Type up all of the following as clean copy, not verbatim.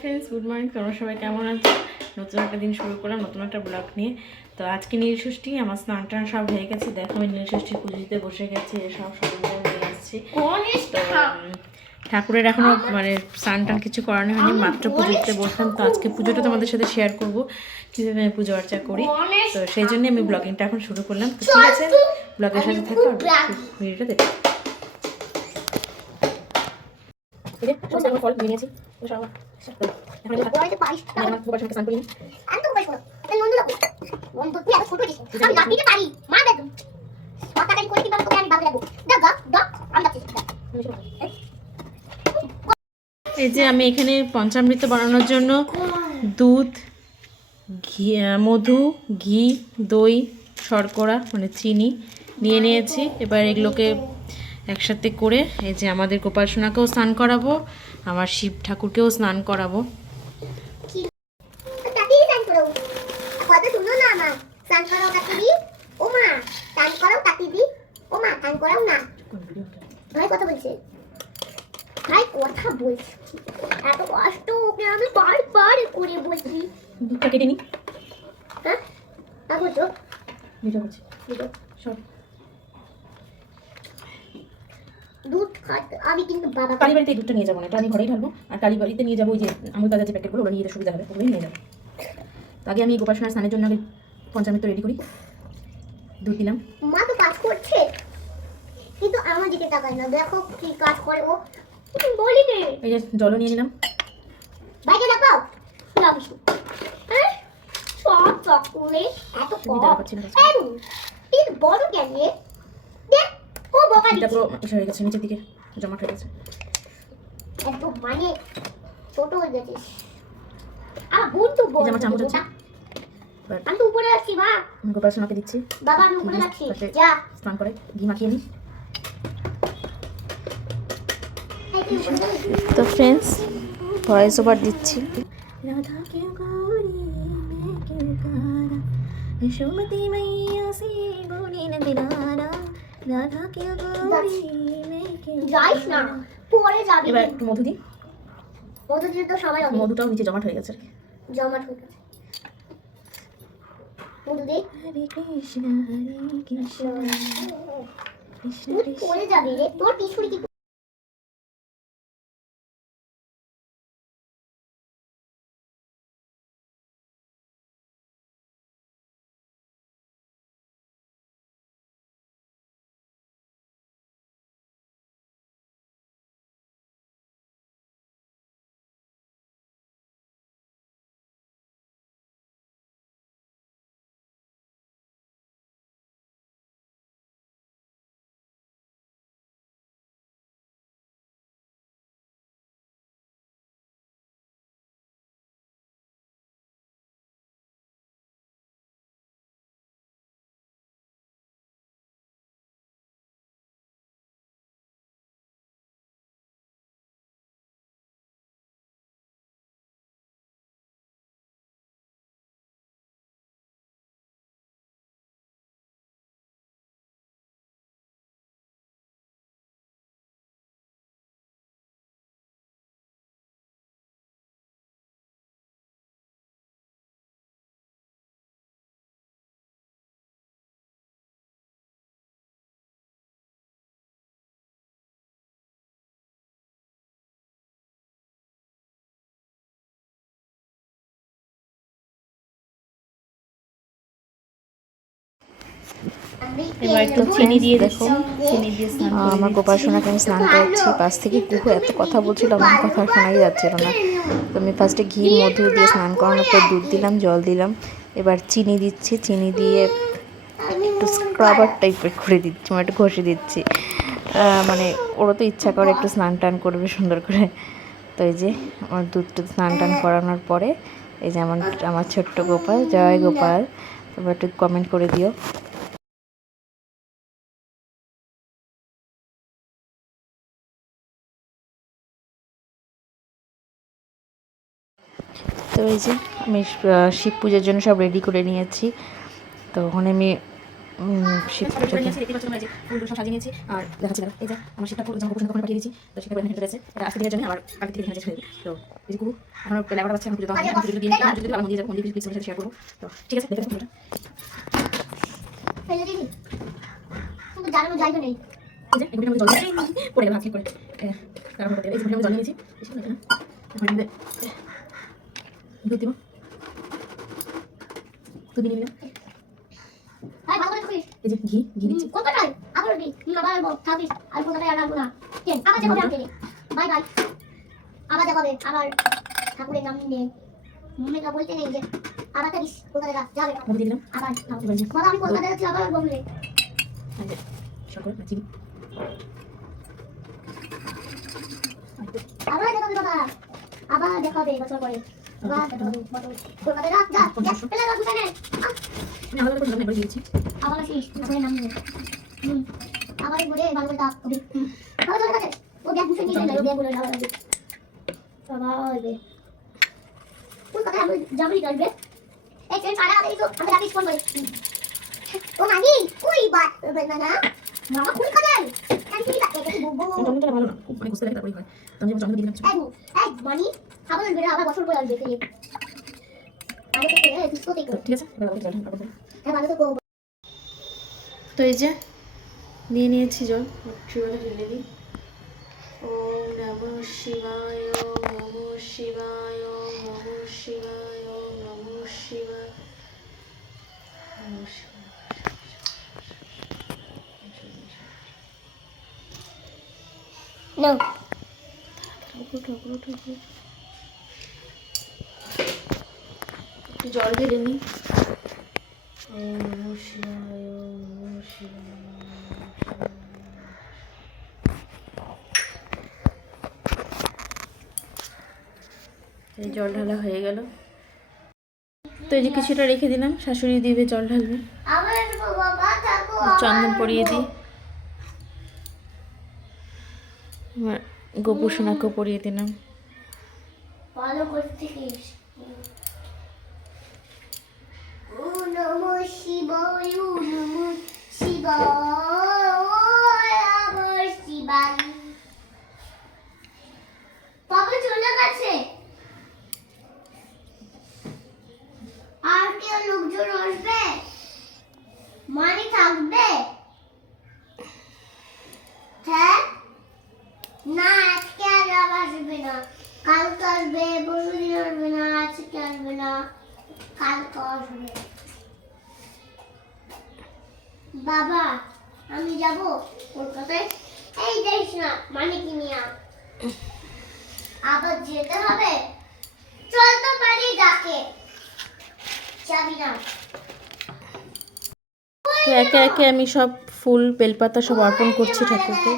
Friends, good morning. তোমরা সবাই কেমন আছো? নতুন একটা দিন শুরু করলাম, নতুন একটা ব্লগ নিয়ে। তো আজকে নীলষষ্ঠী, আমার স্নান টান সব হয়ে গেছে। দেখো আমি নীলষষ্ঠী পুজো দিতে বসে গেছি, এসব সরঞ্জাম নিয়ে আসছি। তো ঠাকুরের এখনো মানে স্নান টান কিছু করানো হয়নি, মাত্র পুজো দিতে বসলাম। তো আজকে পুজোটা তোমাদের সাথে শেয়ার করবো, কীভাবে আমি পুজো অর্চা করি। তো সেই জন্য আমি ব্লগিংটা এখন শুরু করলাম। তো ঠিক আছে, ব্লগের সাথে থাকো, ভিডিওটা দেখো। ফল নিয়ে নিয়েছি, এই যে আমি এখানে পঞ্চামৃত বানানোর জন্য দুধ, ঘি, মধু, ঘি, দই, শর্করা মানে চিনি নিয়ে নিয়েছি। এবার এগুলোকে একসাথে করে এই যে আমাদের গোপাল সোনাকেও স্নান করাবো, আমার শিব ঠাকুরকেও স্নান করাবো। এত কষ্ট ওকে আমি বারবার করে বলছি। দুধটা কেটে নি। হ্যাঁ বুঝো ভিডিও করছি, সব দুধ খাতে আমি কিন্তু বাবা কালীবাড়িতে দুধটা নিয়ে যাবো না, এটা আমি ঘরেই ঢালবো। আর কালীবাড়িতে নিয়ে যাবো ওই যে আমুল তাজা যে প্যাকেটগুলো, ওগুলো নিয়ে যেতে সুবিধা হবে, ওগুলোই নিয়ে যাবো। আগে আমি গোপাল সোনার স্নানের জন্য আগে পঞ্চামৃত রেডি করি। দুধ দিলাম। মা তো কাজ করছে কিন্তু আমার দিকে তাকায় না, দেখো কি কাজ করে ও। বলি নে এই যে জলও নিয়ে নিলাম। বাইরে লাগাও লাগাস। হ্যাঁ সব চকলে এত কম তুই বড় কেন রে? দেখ ও বকা এটা দিচ্ছে। পুরো ইসে হয়ে গেছে, নিচের দিকে জমাট হয়ে গেছে। একদম মানে ছোট হয়ে গেছিস। বোন তো বড়। আমার চামচ আছে। আমি তো উপরে আছি মা। আমি গোপাল সোনাকে দিচ্ছি। বাবা আমি উপরে আছি, যা স্নান করে ঘি মাখিয়ে নি। তো ফ্রেন্ডস, ভয়েস ওভার দিচ্ছি। রাধা কেউ গৌরী मैं क्यों कारा यशोमती मैया से बोली न दिलारा राधा क्यों गौरी मैं क्यों যাইস না, পরে যাবি। এবার একটু মধু দিই। মধু দিয়ে তো সবাই হবে। মধুটাও নিচে জমাট হয়ে গেছে। জমাট হয়ে গেছে। মধু দে। হরে কৃষ্ণ কৃষ্ণ তুই পরে যাবি রে, তোর পিছুরি কি। এবার একটু চিনি দিয়ে দেখো, চিনি দিয়ে স্নান করে আমার গোপাল সোনাকে আমি স্নান করাচ্ছি। পাশ থেকে কুকু এত কথা বলছিল, আমার কথা শোনাই যাচ্ছিল না। তো আমি ফার্স্টে ঘি মধু দিয়ে স্নান করানোর পর দুধ দিলাম, জল দিলাম, এবার চিনি দিচ্ছি। চিনি দিয়ে একটু স্ক্রাবার টাইপের করে দিচ্ছি, মানে একটু ঘষে দিচ্ছি। মানে ওরা তো ইচ্ছা করে একটু স্নান টান করবে সুন্দর করে। তো এই যে আমার দুধটা স্নান টান করানোর পরে এই যে আমার ছোট্ট গোপাল, জয় গোপাল। তোমরা একটু কমেন্ট করে দিও। তো এই যে আমি শিব পূজার জন্য সব রেডি করে নিয়েছি। তো ওখানে আমি শিব সব করে পুজোতে। নিয়েছি, দেখতে পাচ্ছ তোমরা, এই যে ফুলগুলো সব সাজিয়ে নিয়েছি। আর দেখাচ্ছি দেখো, এই যে আমার শীতটা ফুল জামা কাপড় ওখানে পাঠিয়ে দিয়েছি, তো সেটা হেঁটে গেছে। এটা আজকে দিনের জন্য আবার কালকে থেকে এখানে ছেড়ে দিই। তো এই যে কুকু এখন 11টা বাজছে, আমি পুজো দেওয়া হয়নি, আমি পুজো দিয়ে নিই, পুজো দিয়ে আবার মন্দিরে যাবো, মন্দিরে কিছু সাথে শেয়ার করবো। তো ঠিক আছে, দেখে থাকো পুজোটা। ফেলে দিবি কিন্তু জানানো জায়গা নেই। এই যে এগুলো আমি জল দিয়েছি, পড়ে গেল হাত ঠিক করে, তারপর করতে হবে। এই যে আমি জল নিয়েছি, বেশি না, এখন এর মধ্যে দুধ দিব, দুধ নিয়ে নিলাম। ভাই ভালো করে করিস। এই যে ঘি দিচ্ছি। কোথায় আবার দি আবার বল থাকিস আর কোথায় আর রাখবো না। কেন আবার যাবো আমি বাই বাই। আবার যাবে আবার ঠাকুরের নাম নিয়ে মনে কা বলতে নেই যে আবার থাকিস কোথায় যাবে আমি দিয়ে দিলাম। আবার এবার যে বাবা আমি কলকাতা যাচ্ছি আবার বললে এই যে শর্করা না চিনি, আবার দেখাবে বাবা আবার দেখাবে বছর পরে আবার দেখাবে বছর কলকাতা যা পেলে রাখ বুঝা নেই আমি আলাদা করে একবার দিয়েছি। আবার আসিস ঠাকুরের নাম নিয়ে আবার বলে ভালো করে ডাক কবি ভালো চলে গেছে ও ব্যাগ মুছে নিয়ে যায় ও ব্যাগ বলে যাওয়া লাগবে বাবা হবে কোন কথা আমি যাবই করবে এই ট্রেন ছাড়া এই তো আমি রাখিস ফোন করে ও মানি ওই বাত না মামা কোন কথা আমি কি এটা কি বুবু জন্মদিনটা ভালো না, খুব মানে বুঝতে লাগে তারপরেই হয়। তো আমি জন্মদিন দিয়ে দিলাম। এই মানি আবার বেরা আবার বছর পরে আসবে তুই আগে থেকে তুই তো তো ঠিক আছে, এবার আমাকে জল ঢাকা করবো। হ্যাঁ ভালো তো করব তো এই যে নিয়ে নিয়েছি জল, শিবাটা ঢেলে দিই। ওম নমঃ শিবায়, ওম নমঃ শিবায়, ওম নমঃ শিবায়, ওম নমঃ শিবায়, নমঃ শিবায়। নো একটু জল ঢেলে নিই। ওম নমঃ শিবায়, ওম নমঃ শিবায়, ওম নমঃ শিবায়। এই জল ঢালা হয়ে গেল। তো এই যে কিছুটা রেখে দিলাম, শাশুড়ি দিবে জল ঢালবে। আবার বাবা থাকো চন্দন পরিয়ে দিই, এবার গোপু সোনাকেও পরিয়ে দিলাম। ভালো করছিস ও নমঃ শিবায় ও নমঃ শিবায় নমঃ শিবায় বাবা চলে গেছে আর কি লোকজন আসবে মানে থাকবে হ্যাঁ না আজকে আর আসবে না কালকে আসবে পরশুদিন আসবে না আজকে আসবে না কালকে আসবে বাবা আমি যাব কলকাতায় এই যাইস না মানে কি নিয়া আবার যেতে হবে চল তো বাড়ি ডাকে যাবি না তো একে একে আমি সব ফুল বেলপাতা সব অর্পণ করছি ঠাকুরকে।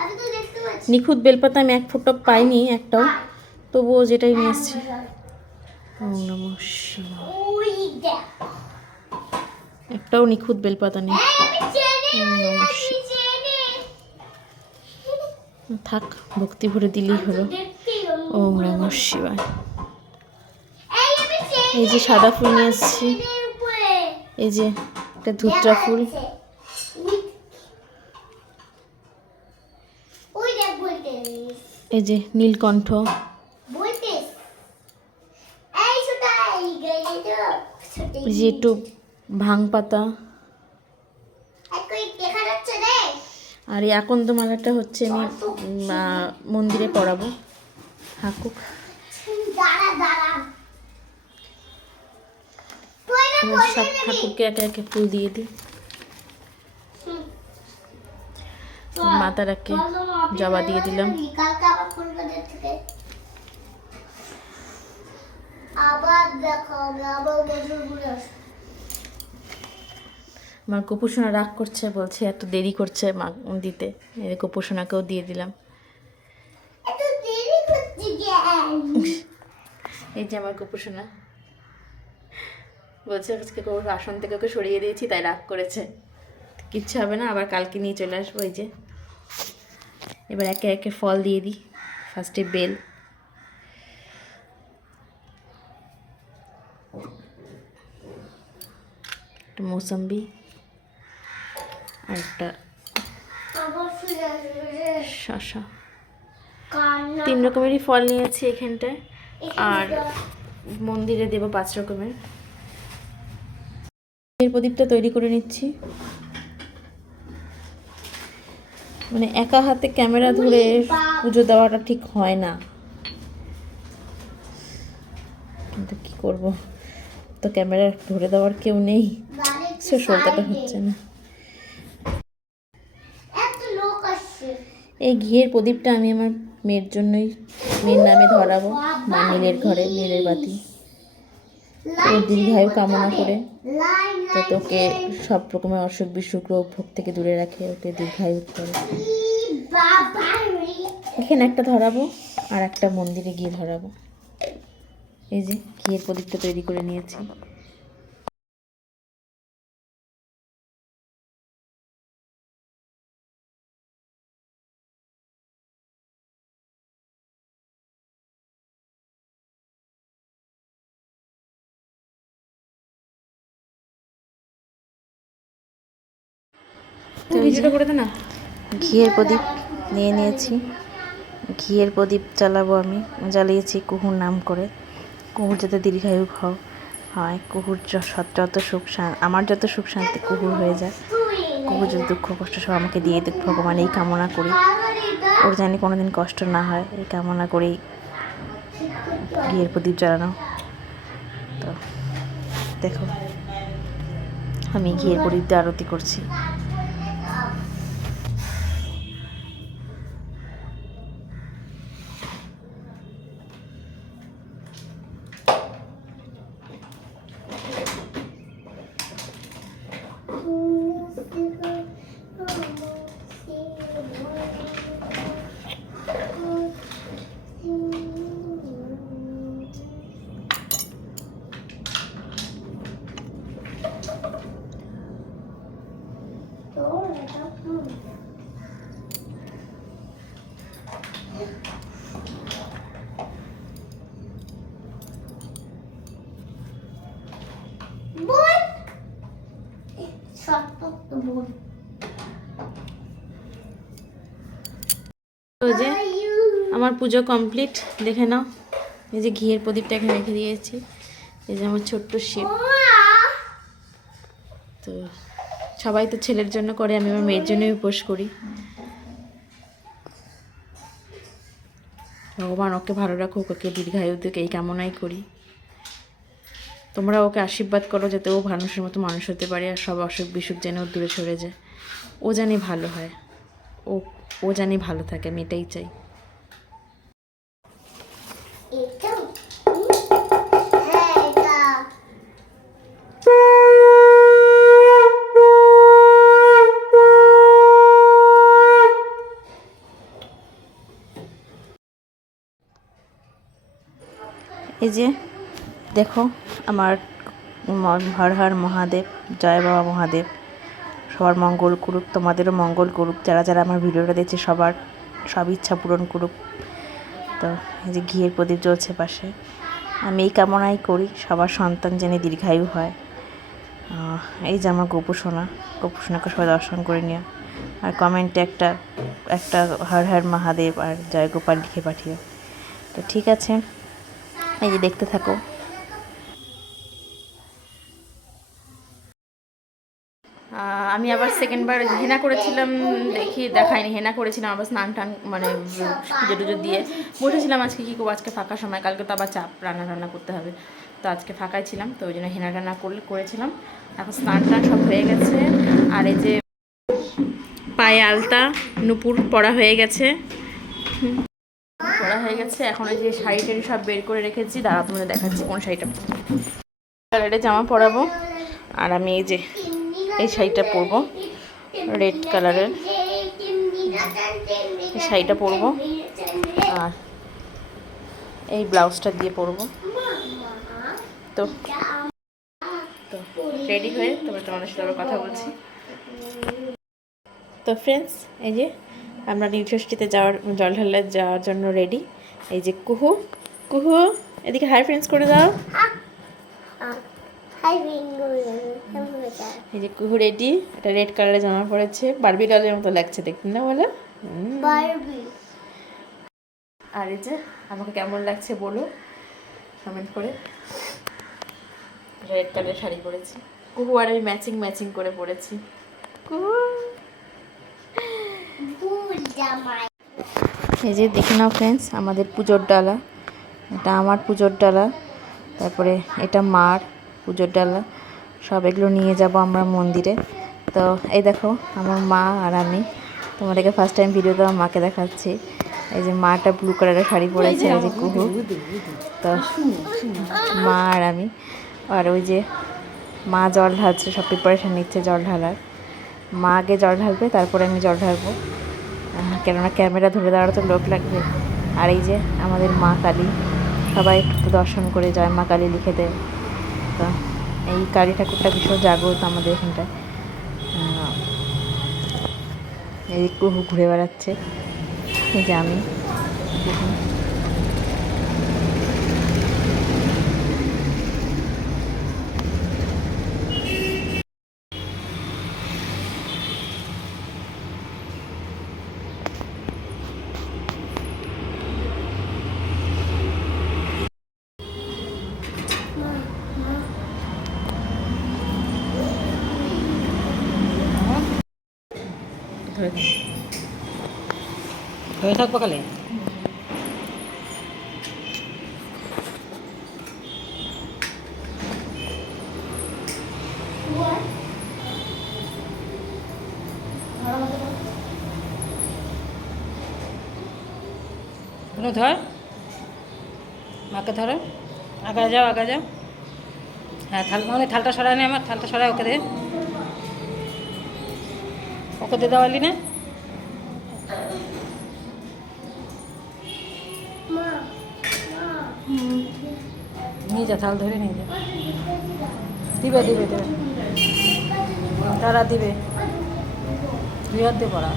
আমি তো দেখতে পাচ্ছি নিখুঁত বেলপাতা আমি এক ফোঁটা পাইনি একটাও, তবুও যেটাই নিয়ে এসেছি। ওম নমঃ শিবায়। ওই দেখ একটাও নিখুঁত বেলপাতা নেই। আমি চেনে ওম নমঃ শিবায়। চেনে থাক, ভক্তি ভরে দিলেই হলো। দেখতেই ওম নমঃ শিবায়। এই আমি চেনে এই যে সাদা ফুল নিয়ে এসেছি, এর উপরে এই যে একটা ধুত্রা ফুল, ওই দেখ বলতে এই যে নীলকণ্ঠ, বলতে এই ছোটা এই গেলে তো ছোট এই যে একটু ভাং পাতা, কই দেখা যাচ্ছে রে আর এই আকন্দ মালাটা হচ্ছে আমি মন্দিরে পরাবো। হাকুক, দাঁড়া দাঁড়া তুই না এবার সব ঠাকুরকে একে একে ফুল দিয়ে দিই। মাতারাকে জবা দিয়ে দিলাম। কালকে আবার ফোন করে থেকে আবার দেখা হবে আবার বছর ঘুরে আসবে আমার গোপুসোনা রাগ করছে, বলছে এত দেরি করছে মা দিতে। এই গোপুসোনাকেও দিয়ে দিলাম। এত দেরি করছি কেন এই যে আমার গোপুসোনা বলছে আজকে ওর আসন থেকে ওকে সরিয়ে দিয়েছি তাই রাগ করেছে। কিচ্ছু হবে না, আবার কালকে নিয়ে চলে আসবো। এই যে এবার একে একে ফল দিয়ে দিই। ফার্স্টে বেল, একটা মৌসম্বি, আর একটা শসা, 3 রকমেরই ফল নিয়েছি এখানটায়। আর মন্দিরে দেব 5 রকমের। এর প্রদীপটা তৈরি করে নিচ্ছি। মানে একা হাতে ক্যামেরা ধরে পুজো দেওয়াটা ঠিক হয় না, কিন্তু কি করব, তো ক্যামেরা ধরে দেওয়ার কেউ নেই, সে সলতাটা হচ্ছে না। এই ঘিয়ের প্রদীপটা আমি আমার মেয়ের জন্যই, মেয়ের নামে ধরাবো, মা নীলের ঘরে নীলের বাতি, ওর দীর্ঘায়ু কামনা করে, তো তোকে সব রকমের অসুখ বিসুখ রোগ ভোগ থেকে দূরে রাখে, ওকে দীর্ঘায়ু করে। এখানে একটা ধরাবো আর একটা মন্দিরে গিয়ে ধরাবো। এই যে ঘিয়ের প্রদীপটা তৈরি করে নিয়েছি। ভিডিওটা করে দে না। ঘিয়ের প্রদীপ নিয়ে নিয়েছি, ঘিয়ের প্রদীপ জ্বালাবো আমি, জ্বালিয়েছি কুহুর নাম করে। কুহুর যাতে দীর্ঘায়ু হয়, কুহুর যত সুখ আমার যত সুখ শান্তি কুহুর হয়ে যায়, কুহুর যত দুঃখ কষ্ট সব আমাকে দিয়ে দিক ভগবান, এই কামনা করি। ওর জানি কোনোদিন কষ্ট না হয়, এই কামনা করেই ঘিয়ের প্রদীপ জ্বালানো। তো দেখো আমি ঘিয়ের প্রদীপ দিয়ে আরতি করছি। ওই যে আমার পুজো কমপ্লিট, দেখে নাও। এই যে ঘিয়ের প্রদীপটা এখানে রেখে দিয়েছি, এই যে আমার ছোট্ট শিব। তো সবাই তো ছেলের জন্য করে, আমি আমার মেয়ের জন্যই উপোস করি। ভগবান ওকে ভালো রাখুক, ওকে দীর্ঘায়ু দিক, এই কামনাই করি। তোমরা ওকে আশীর্বাদ করো যাতে ও মানুষের মতো মানুষ হতে পারে, আর সব অসুখ বিসুখ যেন ওর দূরে সরে যায়, ও জানি ভালো হয়, ও জানি ভালো থাকে, আমি এটাই চাই। এই যে দেখো আমার হর হর মহাদেব, জয় বাবা মহাদেব, সবার মঙ্গল করুক, তোমাদেরও মঙ্গল করুক, যারা যারা আমার ভিডিওটা দেখছে সবার সব ইচ্ছা পূরণ করুক। তো এই যে ঘিয়ের প্রদীপ জ্বলছে পাশে, আমি এই কামনাই করি সবার সন্তান যেন দীর্ঘায়ু হয়। এই যে আমার গোপুসোনাকে সবাই দর্শন করে নিও, আর কমেন্টে একটা হর হর মহাদেব আর জয় গোপাল লিখে পাঠিও। তো ঠিক আছে, এই যে দেখতে থাকো। আমি আবার সেকেন্ডবার হেনা করেছিলাম, দেখাইনি, হেনা করেছিলাম আবার স্নান টান মানে পুজো টুজো দিয়ে বসেছিলাম। আজকে কী করবো, আজকে ফাঁকা সময়, কালকে তো আবার চাপ রান্না করতে হবে, তো আজকে ফাঁকাই ছিলাম, তো ওই জন্য হেনা টান্না করেছিলাম। এখন স্নান টান সব হয়ে গেছে, আর এই যে পায়ে আলতা নুপুর পরা হয়ে গেছে, এখন এই যে শাড়ি টাড়ি সব বের করে রেখেছি, দাঁড়া তোমাদের দেখাচ্ছি কোন শাড়িটা কালারের জামা পরাবো। আর আমি এই যে এই শাড়িটা পরবো, রেড কালারের এই শাড়িটা পরবো, আর এই ব্লাউজটা দিয়ে পরবো। তো রেডি হয়ে তোমাদের সাথে আবার কথা বলছি। তো ফ্রেন্ডস, এই যে আমরা নীলষষ্ঠীতে জল ঢাললে যাওয়ার জন্য রেডি। এই যে কুহু এদিকে হাই ফ্রেন্ডস করে দাও। হাই এই যে কুহু রেডি, এটা রেড কালারের জামা পরেছে, বারবি ডলের মতো লাগছে দেখতে, না বলো? আর এই যে আমাকে কেমন লাগছে বলো কমেন্ট করে। রেড কালারের শাড়ি পরেছি, কুহু আর আমি ম্যাচিং ম্যাচিং করে পরেছি। কুহু এই যে দেখে নাও ফ্রেন্ডস, আমাদের পুজোর ডালা, এটা আমার পুজোর ডালা, তারপরে এটা মার পুজোর ডালা, সব এগুলো নিয়ে যাব আমরা মন্দিরে। তো এই দেখো আমার মা আর আমি, তোমাদেরকে ফার্স্ট টাইম ভিডিওতে আমার মাকে দেখাচ্ছি। এই যে মাটা ব্লু কালারের শাড়ি পরেছে, এই যে কুহু, তো মা আর আমি। আর ওই যে মা জল ঢালছে, সব প্রিপারেশান নিচ্ছে জল ঢালার। মা আগে জল ঢালবে, তারপরে আমি জল ঢালবো, কেননা ক্যামেরা ধরে দেওয়ার তো লোক লাগবে। আর এই যে আমাদের মা কালী, সবাই একটু দর্শন করে জয় মা কালী লিখে দেয়। তো এই কালী ঠাকুরটা ভীষণ জাগ্রত আমাদের এখানটায়। এই কুহু ঘুরে বেড়াচ্ছে, এই যে আমি দেখুন। ধরে থাকবো কালে। ধর মাকে ধরো, আগা যাও আগা যাও। হ্যাঁ থাল, মানে থালটা সরায় নে, আমার থালটা সরায়, ওকে দে, ওকে দে, দেওয়ালি না নিয়ে যা, থাল ধরে নিয়ে যা, দিবে দিবে দেবে, তারা দিবে, দুই হাত দিয়ে পড়া।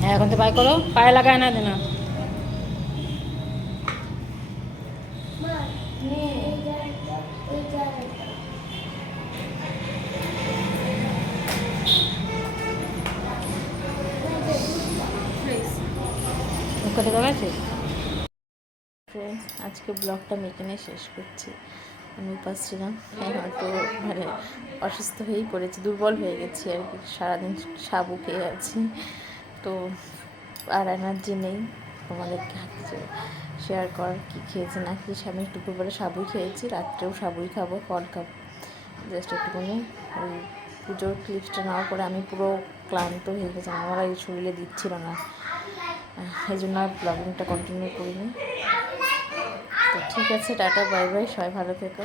হ্যাঁ এখন তো পায়ে করো, পায়ে লাগায় না দেনা। কোথায় লাগাইছিস? ফ্রেন্ডস, আজকে ব্লগটা আমি এখানে শেষ করছি। আমি উপাস ছিলাম, হয়তো মানে অসুস্থ হয়েই পড়েছি, দুর্বল হয়ে গেছি আর কি, সারাদিন সাবু খেয়ে আছি, তো আর এনার্জি নেই তোমাদেরকে কিছু শেয়ার করার, কী খেয়েছি না খেয়েছি। আমি দুপুরবেলা সাবুই খেয়েছি, রাত্রেও সাবুই খাবো, ফল খাবো, জাস্ট একটুখানি ওই পুজোর ক্লিপসটা নেওয়ার পরে আমি পুরো ক্লান্ত হয়ে গেছি, আমার এই শরীরে দিচ্ছিল না, এই জন্য আর ব্লগিংটা কন্টিনিউ করিনি। তো ঠিক আছে, টাটা বাই বাই, সবাই ভালো থেকো।